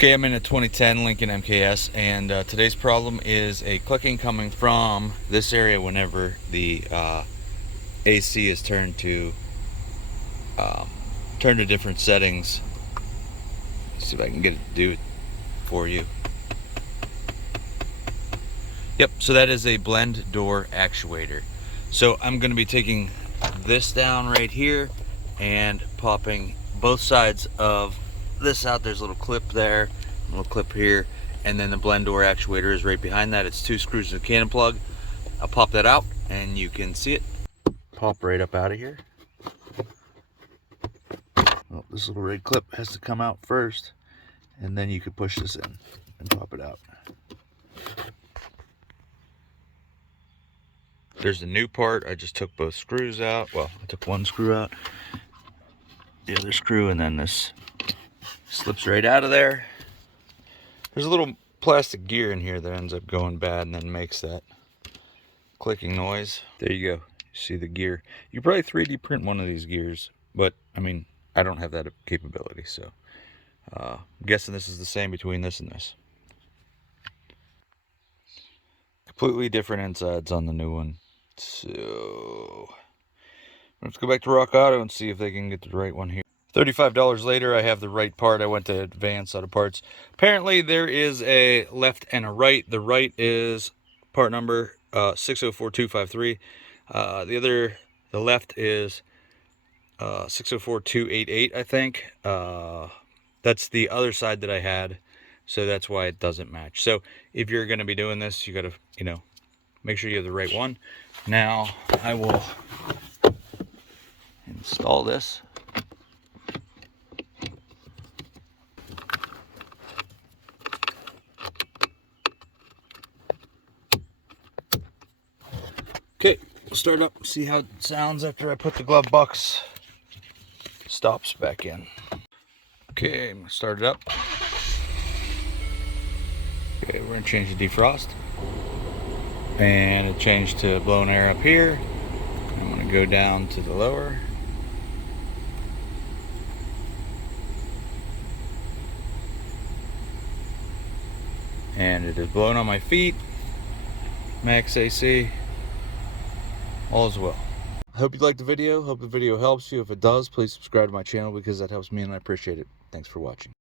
Okay, I'm in a 2010 Lincoln MKS, and today's problem is a clicking coming from this area whenever the AC is turned to different settings. Let's see if I can get it to do it for you. Yep, so that is a blend door actuator. So I'm going to be taking this down right here and popping both sides of this out. There's a little clip there, a little clip here, and then the blend door actuator is right behind that. It's 2 screws and a cannon plug. I'll pop that out and you can see it pop right up out of here. Well, this little red clip has to come out first, and then you can push this in and pop it out. There's the new part. I just took both screws out. Well, I took one screw out, the other screw, and then this slips right out of there. There's a little plastic gear in here that ends up going bad and then makes that clicking noise. There you go. You see the gear. You could probably 3D print one of these gears, but I mean, I don't have that capability, so I'm guessing this is the same between this and this. Completely different insides on the new one. So let's go back to Rock Auto and see if they can get the right one here. $35 later, I have the right part. I went to Advanced Auto Parts. Apparently there is a left and a right. The right is part number 604253. The left is 604288, I think. That's the other side that I had, so that's why it doesn't match. So if you're going to be doing this, you got to, make sure you have the right one. Now I will install this. Okay, we'll start up, see how it sounds after I put the glove box stops back in. Okay, I'm gonna start it up. Okay, we're gonna change the defrost. And it changed to blown air up here. I'm gonna go down to the lower. And it is blowing on my feet. Max AC. All is well. I hope you liked the video. Hope the video helps you. If it does, please subscribe to my channel because that helps me and I appreciate it. Thanks for watching.